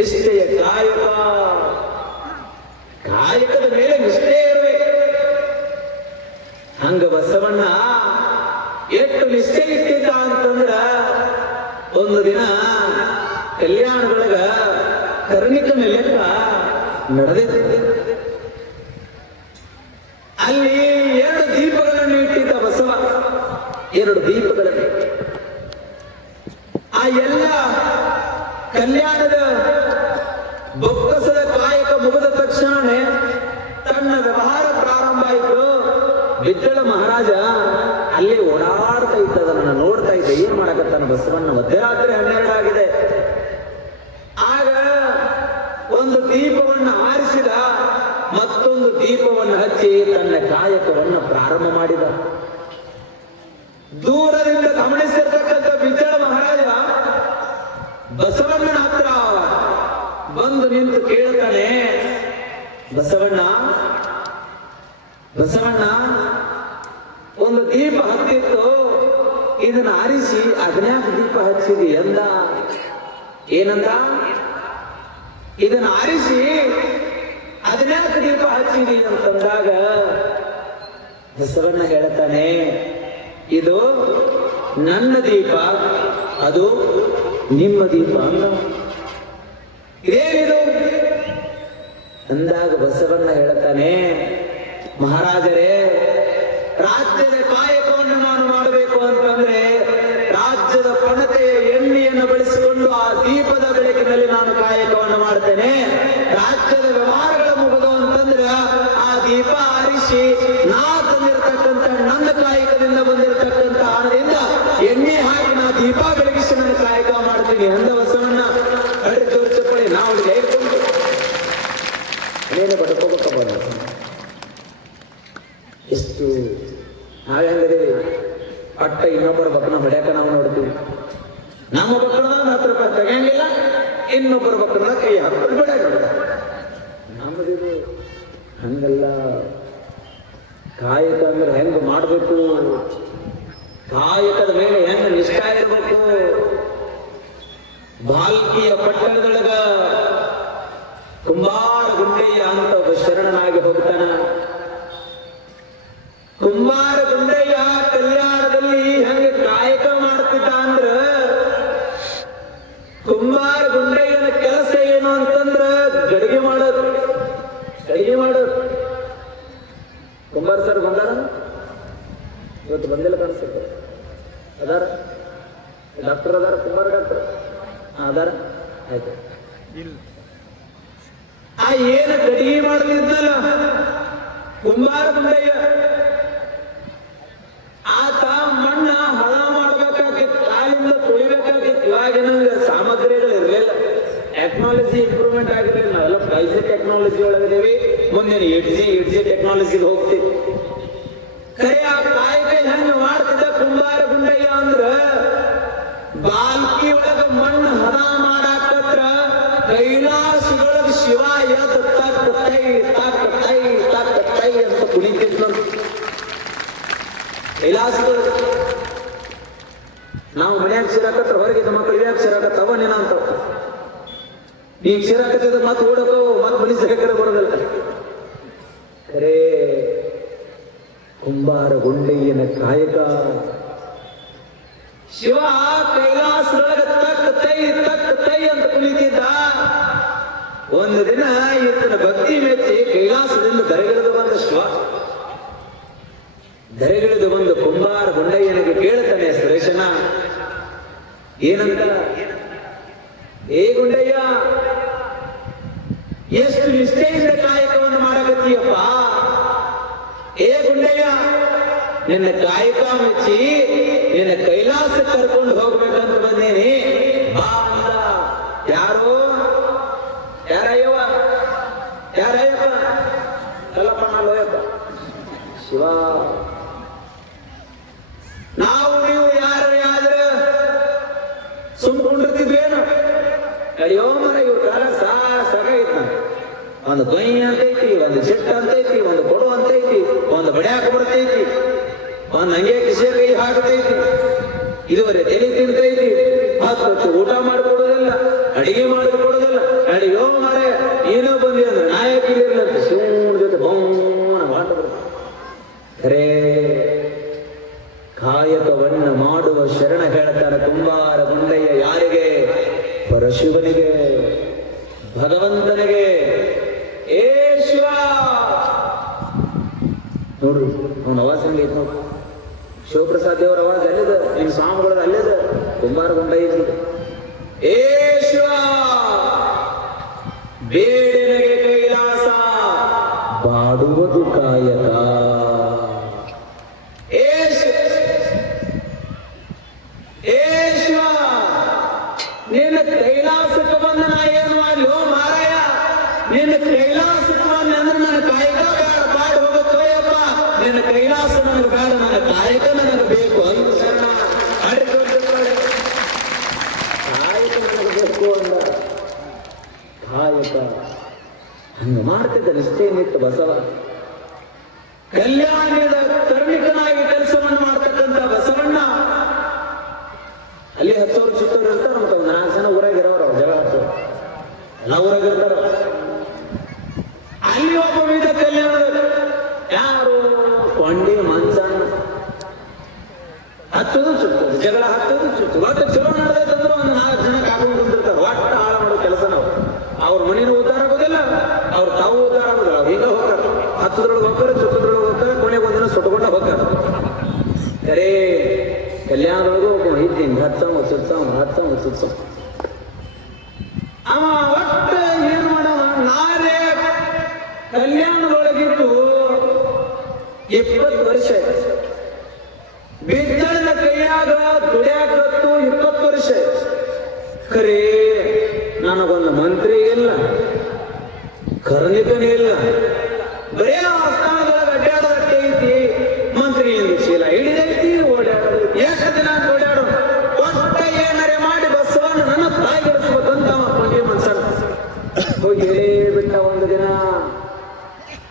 ನಿಷ್ಠೆಯ ಕಾಯಕ, ಕಾಯಕದ ಮೇಲೆ ನಿಷ್ಠೆ ಇರಬೇಕು. ಹಂಗ ಬಸವಣ್ಣ ಎಷ್ಟು ನಿಷ್ಠೆ ಇಟ್ಟಿದ್ದ ಅಂತಂದ್ರ ಒಂದು ದಿನ ಕಲ್ಯಾಣದೊಳಗ ಕರ್ಣಿಕನ ಲೆಕ್ಕ ನಡೆದಿದ್ದ. ಅಲ್ಲಿ 2 ದೀಪಗಳನ್ನು ಇಟ್ಟಿದ್ದ ಬಸವ, 2 ದೀಪಗಳನ್ನು. ಆ ಎಲ್ಲ ಕಲ್ಯಾಣದ ಬೊಕ್ಕಸದ ಕಾಯಕ ಮುಗಿದ ತಕ್ಷಣ ತನ್ನ ವ್ಯವಹಾರ ಪ್ರಾರಂಭ ಆಯಿತು. ಬಿಜ್ಜಳ ಮಹಾರಾಜ ಅಲ್ಲಿ ಓಡಾಡ್ತಾ ಇದ್ದ, ಅದನ್ನ ನೋಡ್ತಾ ಇದ್ದ. ಏನ್ ಮಾಡಕತ್ತಾನ ಬಸವಣ್ಣ? ಮಧ್ಯರಾತ್ರಿ 12 ಆಗಿದೆ. ಆಗ ಒಂದು ದೀಪವನ್ನು ಆರಿಸಿದ, ಮತ್ತೊಂದು ದೀಪವನ್ನು ಹಚ್ಚಿ ತನ್ನ ಕಾಯಕವನ್ನು ಪ್ರಾರಂಭ ಮಾಡಿದ. ದೂರದಿಂದ ಗಮನಿಸಿರ್ತಕ್ಕಂಥ ಬಿಜ್ಜಳ ಮಹಾರಾಜ ಬಸವಣ್ಣನ ಹತ್ರ ಬಂದು ನಿಂತು ಕೇಳ್ತಾನೆ, ಬಸವಣ್ಣ ಬಸವಣ್ಣ, ಒಂದು ದೀಪ ಹತ್ತಿತ್ತು, ಇದನ್ನ ಆರಿಸಿ ಅಗ್ನ್ಯಾಕ ದೀಪ ಹಚ್ಚಿದಿ ಎಂದ. ಏನಂದ? ಇದನ್ನ ಆರಿಸಿ ಅಗ್ನ್ಯಾಕ ದೀಪ ಹಚ್ಚಿದಿ ಅಂತಂದಾಗ ಬಸವಣ್ಣ ಹೇಳ್ತಾನೆ, ಇದು ನನ್ನ ದೀಪ, ಅದು ನಿಮ್ಮ ದೀಪ ಅಂದ. ಏನಿದು ಅಂದಾಗ ಬಸವಣ್ಣ ಹೇಳ್ತಾನೆ, ಮಹಾರಾಜರೇ, ರಾಜ್ಯದ ಕಾಯಕವನ್ನು ನಾನು ಮಾಡಬೇಕು ಅಂತಂದ್ರೆ ರಾಜ್ಯದ ಪಣತೆಯ ಎಣ್ಣೆಯನ್ನು ಬಳಸಿಕೊಂಡು ಆ ದೀಪದ ಬೆಳಕಿನಲ್ಲಿ ನಾನು ಕಾಯಕವನ್ನು ಮಾಡ್ತೇನೆ. ರಾಜ್ಯದ ವ್ಯವಹಾರಗಳ ಮುಗಿದು ಅಂತಂದ್ರೆ ಆ ದೀಪ ಆರಿಸಿ ನಾ ತಂದಿರತಕ್ಕಂಥ ನನ್ನ ಕಾಯಕದಿಂದ ಬಂದಿರತಕ್ಕಂಥ ಹಣದಿಂದ ಎಣ್ಣೆ ಹಾಕಿ ನಾ ದೀಪ ಬೆಳಗಿಸಿ ನನ್ನ ಕಾಯಕ ಮಾಡ್ತೀನಿ ಅಂದ ಬಸವಣ್ಣ. ಅಡ್ರಿ ತೋರಿಸಪ್ಪಳಿ, ನಾವು ಹೇಳ್ಕೊಂಡು ಏನೇ ಬಡ್ಕೋಬೇಕ ಬಂದ. ಎಷ್ಟು ನಾವೇಂದ್ರಿ ಅಟ್ಟ ಇನ್ನೊಬ್ಬರ ಬಕ್ಕನ ಹೊಡ್ಯಾಕ ನಾವು ನೋಡ್ತೀವಿ. ನಮ್ಮ ಬಕ್ಕನ 10 ರೂಪಾಯಿ ತೆಗೆಯಂಗಿಲ್ಲ, ಇನ್ನೊಬ್ಬರ ಬಕ್ಕನ ಕೈ ಹಾಕೊಂಡು ಬಿಡ. ನಮ್ಮದಿದು ಹಂಗಲ್ಲ. ಕಾಯಕ ಅಂದ್ರೆ ಹೆಂಗ ಮಾಡ್ಬೇಕು, ಕಾಯಕದ ಮೇಲೆ ಹೆಂಗ ನಿಷ್ಠ ಇರಬೇಕು. ಬಾಲ್ಕಿಯ ಪಟ್ಟಣದೊಳಗ ಕುಂಬಾರ ಗುಂಡಯ್ಯ ಅಂತ ಒಬ್ಬ ಶರಣನಾಗಿ ಹೋಗ್ತಾನ. ಕುಂಬಾರ ಗುಂಡಯ್ಯ ಕಲ್ಯಾಣದಲ್ಲಿ ಹೆಂಗೆ ಕಾಯಕ ಮಾಡ್ತಿದ್ದ ಅಂದ್ರ, ಕುಂಬಾರ ಗುಂಡಯ್ಯನ ಕೆಲಸ ಏನು ಅಂತಂದ್ರ ಗಡಿಗೆ ಮಾಡೋದು. ಗಡಿಗೆ ಮಾಡೋದು. ಕುಂಬಾರ ಸರ್ ಬಂದಾರ? ಇವತ್ತು ಬಂದಿಲ್ಲ ಕಾಣಿಸುತ್ತೆ. ಅದಾರ ಡಾಕ್ಟರ್ ಅದಾರ? ಕುಂಬಾರ ಡಾಕ್ಟರ್ ಅದಾರ? ಆಯ್ತು. ಆ ಏನು ಗಡಿಗೆ ಮಾಡಲಿದ್ದಲ್ಲ ಕುಂಬಾರ ಗುಂಡಯ್ಯ, ಆತ ಮಣ್ಣ ಹಳ ಮಾಡ್ಬೇಕಾಗಿತ್ತು, ಕಾಲಿಂದ ತುಳಿಬೇಕಾಗಿತ್ತು. ಇವಾಗಿನ ಸಾಮಗ್ರಿಗಳು ಇರಲಿಲ್ಲ, ಟೆಕ್ನಾಲಜಿ ಇಂಪ್ರೂವ್ಮೆಂಟ್ ಆಗಿರಲಿಲ್ಲ. ನಾವೆಲ್ಲ 5G ಟೆಕ್ನಾಲಜಿ ಒಳಗಿದ್ದೀವಿ, ಮುಂದಿನ 8G ಟೆಕ್ನಾಲಜಿಗೆ ಹೋಗ್ತೀವಿ. ಕರೆ ಆ ಕಾಯಕ ಹೆಂಗ ಮಾಡ್ತಿದ್ದ ಕುಂಬಾರ ಗುಂಡಯ್ಯ ಅಂದ್ರ, ಬಾಲ್ಕಿ ಒಳಗ ಮಣ್ಣು ಹದ ಮಾಡಾಕತ್ರ ಕೈಲಾಸದೊಳಗ ಶಿವ ಎದ್ದು ತಕ್ಕ ತೈ ತಕ್ಕ ತೈ ತಕ್ಕ ತೈ ಅಂತ ಕುಣಿತಿದ್ನು ಕೈಲಾಸದೊಳಗ. ನಾವು ಮನ್ಯಾಗ ಸಿರಾಕತ್ರ ಹೊರಗಿದ್ದ ಮಕ್ಕಳು ಇವ್ಯಾಕ ಸಿರಾಕತ್ತವ ನೀನ ಅಂತ. ನೀ ಸಿರಾಕತ್ತಿದ ಮತ್ತೆ ಓಡಕೋ, ಮತ್ತೆ ಮನಿ ಸಿಗಕರೆ ಬರೋದಲ್ಲ. ಖರೇ ಕುಂಬಾರ ಗುಂಡಯ್ಯನ ಕಾಯಕ ಶಿವ ಕೈಲಾಸದೊಳಗ ತಕ್ಕ ತೈ ಅಂತ ಕುಳಿತಿದ್ದ. ಒಂದು ದಿನ ಈತನ ಭಕ್ತಿ ಮೆಚ್ಚಿ ಕೈಲಾಸದಿಂದ ಧರೆಗಿಳಿದು ಬಂದ ಶಿವ, ಧರೆಗಿಳಿದು ಬಂದು ಕುಂಬಾರ ಗುಂಡಯ್ಯನಿಗೆ ಕೇಳ್ತಾನೆ, ಸುರೇಶನ ಏನಂತ? ಏ ಗುಂಡಯ್ಯ, ಎಷ್ಟು ನಿಷ್ಠೆಯಿಂದ ಕಾಯಕವನ್ನು ಮಾಡಕತ್ತೀಯಪ್ಪ. ಏ ಗುಂಡಯ್ಯ, ನಿನ್ನ ಕಾಯಕ ಮೆಚ್ಚಿ ನಿನ್ನ ಕೈಲಾಸ ಕರ್ಕೊಂಡು ಹೋಗ್ಬೇಕಂತ ಬಂದೇನಿ ಬಾ ಅಂದ. ಯಾರೋ? ಯಾರಯ್ಯವ? ಯಾರಯ್ಯಪ್ಪ? ಕಲ್ಲಪ್ಪ ನಾಲೋಯಪ್ಪ ಶಿವ. ನಾವು ನೀವು ಯಾರೇ ಆದ್ರೆ ಸುಮ್ಕೊಂಡಿರ್ತಿದ್ವೇನು? ಅಯ್ಯೋ ಮರ, ಇವ್ರ ಕಾಲ ಸಾಗ ಇತ್ತ. ಒಂದು ಬೈ ಅಂತೈತಿ, ಒಂದು ಚಿಟ್ಟ ಅಂತೈತಿ, ಒಂದು ಕೊಡು ಅಂತೈತಿ, ಒಂದು ಬಡ್ಯಾಕ ಬರ್ತೈತಿ, ಒಂದು ಹಂಗೆ ಕಿಸೆ ಕೈ ಹಾಕತೈತಿ, ಇದುವರೆ ತಲೆ ತಿಂತೈತಿ, 10 ಹೊತ್ತು ಊಟ ಮಾಡಿಕೊಡೋದಿಲ್ಲ, ಅಡಿಗೆ ಮಾಡಿಕೊಡೋದಿಲ್ಲ, ಭಗವಂತನಿಗೆ ಏ ಶಿವ ನೋಡ್ರಿ ಅವನ ಅವಾಜ್ ಹಂಗೆ ಐತ್ ನೋಡ್ರಿ. ಶಿವಪ್ರಸಾದ್ ದೇವರ ಅವಾಜ್ ಅಲ್ಲಿದ, ನಿನ್ ಸ್ವಾಮಿಗಳದ ಅಲ್ಲಿದ, ಕುಂಬಾರ ಗುಂಡ ಐತಿ. ಏ ಶಿವ ಬೇಡನಿಗೆ ಕೈಲಾಸ ಬಾಡುವುದು ಕಾಯಕ. ಏ ಶಿವ ನಿನ್ನ ಕೈಲಾಸಕ್ಕೆ ಬಂದ ನಾ ಏನು ಮಾಡ್ಲಿ ಮಾರಾಯ? ನಿನ್ನ ಕೈಲಾಸಕ್ಕೆ ಬಂದ ಅಂದ್ರೆ ನನ್ನ ಕಾಯಕ ಬೇಡ, ಬಾಡಿ ಹೋಗುತ್ತೋಯಪ್ಪ. ನಿನ್ನ ಕೈಲಾಸ ನನಗೆ ಬೇಡ, ನನ್ನ ಕಾಯಕ ನನಗೆ ಬೇಕು ಅಂತ ಶರಣ ಅಡಿಕೊಳ್ತಿರ್ತಾರೆ. ಕಾಯಕ ನನಗೆ ಬೇಕು ಅಂದ. ಕಾಯಕ ಹಂಗ ಮಾಡ್ತಿದ್ದ ನಿಷ್ಠೆಯನ್ನಿತ್ತು ಬಸವ. ಕಲ್ಯಾಣದ ಕರ್ಣಿಕನಾಗಿ ಕೆಲಸವನ್ನು ಮಾಡ್ತಕ್ಕಂಥ ಬಸವಣ್ಣ ಅಲ್ಲಿ 10 ವರ್ಷ ಚಿತ್ತೂರು ಇರ್ತಾರೆ. ಮತ್ತೆ ಒಂದು 4 ಜನ ಊರಾಗಿರೋರು, ಅವ್ರು ಜಗಳ ಹಚ್ಚೋರು ಎಲ್ಲ ಊರಾಗಿರ್ತಾರ. ಅಲ್ಲಿ ಒಬ್ಬ ವಿಧ ಕಲ್ಯಾಣದ ಯಾರು ಕೊಂಡಿ ಮಂಚಣ್ಣ ಹಚ್ಚೋದು ಚುಚ್ಚೋದು, ಜಗಳ ಹಚ್ಚೋದು ಚುಚ್ಚೋದು. ಒಟ್ಟು ಚಲೋ ನಡೆದೈತಂದ್ರೆ ಒಂದು 4 ಜನ ಕಾಕೊಂಡು ಕುಂದಿರ್ತಾರೆ. ಒಟ್ಟು ಹಾಳು ಮಾಡೋ ಕೆಲಸ ನಾವು. ಅವ್ರ ಮನೇನು ಉದ್ಧಾರ ಆಗೋದಿಲ್ಲ, ಅವ್ರ ತಾವು ಉದ್ಧಾರ ಆಗೋದಿಲ್ಲ. ಅವ್ರು ಈಗ ಹೋಗ್ತಾರೆ, ಹತ್ತದ್ರೊಳಗೆ ಹೋಗ್ತಾರೆ, ಚುತ್ತದ್ರೊಳಗೆ ಹೋಗ್ತಾರೆ, ಕೊನೆಗೆ ಒಂದಿನ ಸುಟ್ಕೊಂಡ ಹೋಗ್ತಾರೆ. ಕರೇ ಕಲ್ಯಾಣದೊಳಗೂ ಒಬ್ಬ ಇದ್ದೀನಿ ಹತ್ತವ ಅವ ಒಟ್ಟು ಏನ್ ಮಾಡವ ನಾರೇ ಕಲ್ಯಾಣದೊಳಗಿದ್ದು 20 ವರ್ಷ ಬಿದ್ದಳದ ಕೈಯಾಗ ದುಡ್ಯಾಕತ್ತು 20 ವರ್ಷ. ಖರೇ ನನಗೊಂದು ಮಂತ್ರಿ ಇಲ್ಲ, ಕರ್ಣಿಕನೇ ಇಲ್ಲ, ಬರೇ ಆಸ್ಥಾನದೊಳಗೆ ಅಡ್ಡಾಡೋದಕ್ಕೆ ಐತಿ. ಮಂತ್ರಿಯಿಂದ ಚೀಲ ಹಿಡಿದೈತಿ, ಓಡಾಡೋದು ಎಷ್ಟು ದಿನ ಓಡಾಡೋದು. ಒಟ್ಟ ಏನಾರೆ ಮಾಡಿ ಬಸವಣ್ಣ ನನ್ನ ತಾಯಿಗಿಡಿಸ್ಬೇಕಂತ ಅವ ಕೊಂಡಿ ಮನ್ಸನ ಹೋಗಿ ಬಿಟ್ಟ. ಒಂದು ದಿನ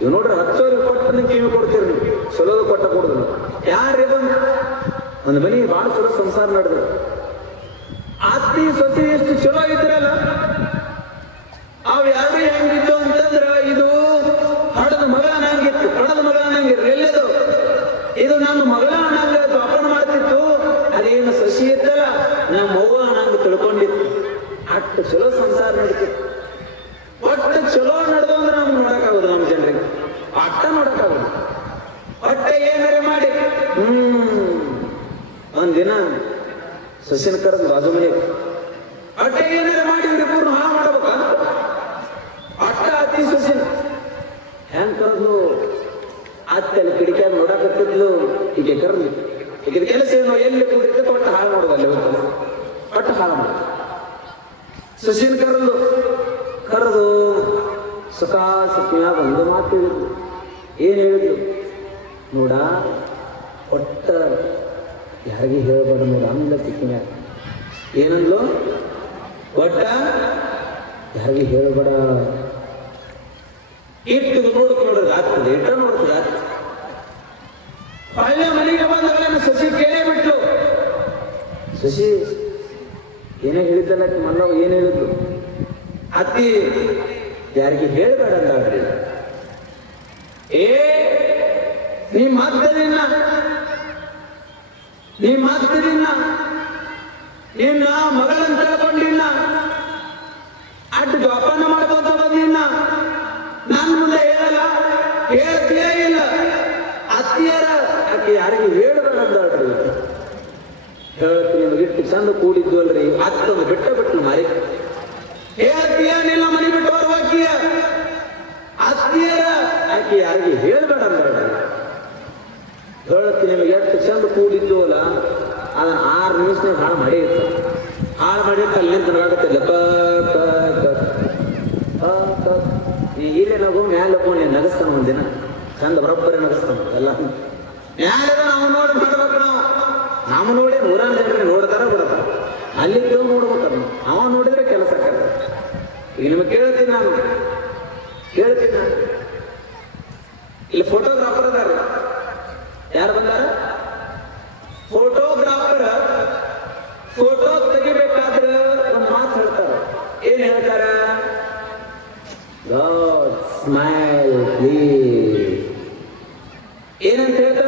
ಇವ್ ನೋಡ್ರಿ 10 ಸಾವಿರ ಕೊಟ್ಟು ಕಿವಿ ಕೊಡ್ತೀರಿ ನೀವು, ಚಲೋದು ಕೊಟ್ಟ ಕೊಡುದು. ಯಾರೇ ಒಂದು ಮನೆ ಭಾಳ ಚಲೋ ಸಂಸಾರ ನಡೆದ್ರು. ಅತ್ತಿ ಸೊಸಿ ಎಷ್ಟು ಚಲೋ ಇದ್ರಲ್ಲ, ಅವ್ ಯಾರು ಹೆಂಗಿದ್ದು ಅಂತಂದ್ರ ಇದು ಹಡದ ಮಗಳ ಅನ್ನಂಗಿತ್ತು, ಹಡದ ಮಗಳ ಅನ್ನಂಗಿರ್ರಿ. ಎಲ್ಲದು ಇದು ನನ್ನ ಮಗಳ ಅನ್ನಂಗ ಅಪ್ಪನ ಮಾಡ್ತಿತ್ತು. ಅದೇನು ಸಸಿ ಇತ್ತಲ್ಲ ನಮ್ಮ ಅವ್ವ ಅನ್ನಂಗ ತಿಳ್ಕೊಂಡಿತ್ತು. ಅಷ್ಟು ಚಲೋ ಸಂಸಾರ ನಡೀತಿತ್ತು. ಒಟ್ಟು ಚಲೋ ನಡೆದು ಅಂದ್ರೆ ನಮ್ಗೆ ನೋಡಕ್ಕಾಗುದು, ನಮ್ಮ ಜನರಿಗೆ ಅಟ್ಟ ನೋಡಕ್ಕಾಗುದು. ಒಟ್ಟ ಏನಾರೆ ಮಾಡಿ ಒಂದಿನ ಸಸಿನ ಕರೆದು ಬಾಜು ಮನೆಗೆ ಅಟ್ಟ ಏನಾರೆ ಮಾಡಿ ಇವ್ರಿಬ್ಬರು ಹಾಳು ಮಾಡ್ಬೇಕ. ಅಟ್ಟ ಅತಿ ಸಸಿನ ಹೆಂಗ್ ಕರೆದು ಅತ್ತಲ್ಲಿ ಕಿಡಿಕ್ಯಾಗ ನೋಡಕತ್ತಿದ್ಲು. ಈಗ ಕರೆದು ಈಗ ಕೆಲಸ ಏನು ಎಲ್ಲಿ ಕೂಡಿರ್ತೈತೆ ಒಟ್ಟು ಹಾಳು ಮಾಡೋದಲ್ಲ, ಒಟ್ಟು ಹಾಳು ಮಾಡ. ಸಸಿನ ಕರೆದು ಸುಖಾಸುಖಿಯಾಗ ಒಂದು ಮಾತು ಹೇಳಿದ್ಲು. ಏನ್ ಹೇಳಿದ್ಲು ನೋಡ, ಒಟ್ಟ ಯಾರಿಗೆ ಹೇಳ್ಬೇಡ ನೋಡ ಅಂದ ತಿಕ್ಕಿನ್ಯಾಗ. ಏನಂದ್ಲು? ಒಟ್ಟ ಯಾರಿಗೆ ಹೇಳ್ಬೇಡ. ಇಟ್ಟು ನೋಡ್ರಿ ಆಗ್ತದೆ, ಇಟ್ಟ ನೋಡ್ತದೆ ಆಗ್ತದೆ. ಹಳ್ಳಿ ಮನೆಗೆ ಬಂದ ಸಸಿ ಕೇಳೇ ಬಿಟ್ಲು. ಶಶಿ ಏನೇ ಹೇಳಿದ್ದಲ್ಲ ಮಲ್ಲವ್ ಏನ್ ಹೇಳಿದ್ರು? ಅತ್ತಿ ಯಾರಿಗೆ ಹೇಳಬೇಡ ಅಂದಾಡ್ರಿ. ನೀ ಮಾತದಿನ್ನ ನಿನ್ನ ಮಗಳನ್ನ ಕಳ್ಕೊಂಡಿನ್ನ ಅಡ್ಡು ಜೋಪಾನ ಮಾಡ್ಕೊಂತ ಬಂದಿನ್ನ. ನನ್ನ ಮುಂದೆ ಹೇಳಲ್ಲ, ಹೇಳ್ತೀಯೇ ಇಲ್ಲ. ಅತ್ತಿಯರ ಆಕೆ ಯಾರಿಗೆ ಹೇಳಬೇಡ ಅಂದಾಡ್ರಿ. ಹೇಳ್ತೀನಿ ನಿಮಗಿಟ್ಟು ಚಂದ ಕೂಡಿದ್ದು ಅಲ್ರಿ, ಅತ್ತೊಂದು ಬಿಟ್ಟು ಮಾರಿ ಹೇಳ್ತೀಯ ನಿಲ್ಲ ಮನೆ ಬಿಟ್ಟು ಹೋಗ್ತೀಯ. ಅತ್ತಿಯರ ಆಕೆ ಯಾರಿಗೆ ಹೇಳ್ಬೇಡ ಅಂದಾಡ್ರಿ. ಹೇಳ್ತೀನಿ ನಿಮಗೆ ಎಷ್ಟು ಚಂದ ಕೂಡಿದ್ದು ಅಲ್ಲ, ಅದನ್ನ 6 ನಿಮಿಷನಾಗ ಹಾಳು ಮಾಡಿ ಇರ್ತಾರೆ. ಹಾಳು ಮಾಡಿರ್ತ ಅಲ್ಲಿಂದ ನನಗಾಗತ್ತಿಲ್ಲ. ನೀ ಇಲ್ಲೇ ನಗು ಮ್ಯಾಲಗು ನೀನು ನಗಸ್ತಾನ ಒಂದಿನ ಚಂದ ಬರೋಬ್ಬರಿ ನಗಸ್ತಾನ. ಎಲ್ಲ ಮ್ಯಾಲದ ನಾವು ನೋಡಿ ಮಾಡ್ಬೇಕು. ನಾವು ನೋಡಿ 100 ಜನರಿಗೆ ನೋಡ್ತಾರ ಬಿಡತಾರ. ಅಲ್ಲಿದ್ದು ನೋಡ್ಬೇಕದ ಅವ ನೋಡಿದ್ರೆ ಕೆಲಸ ಆಕತ್ತೆ. ಈಗ ನಿಮಗೆ ಕೇಳ್ತೀನಿ ನಾನು ಇಲ್ಲಿ ಫೋಟೋಗ್ರಾಫರ್ ಅದಾರ. ಯಾರು ಬಂದಾರ? ಫೋಟೋಗ್ರಾಫರ್ ಫೋಟೋ ತೆಗಿಬೇಕಾದ್ರೆ ಒಂದು ಮಾತು ಹೇಳ್ತಾರ. ಏನ್ ಹೇಳ್ತಾರ? ಗಾಡ್ ಸ್ಮೈಲ್ ಪ್ಲೀಸ್ ಏನಂತ ಹೇಳ್ತಾರ?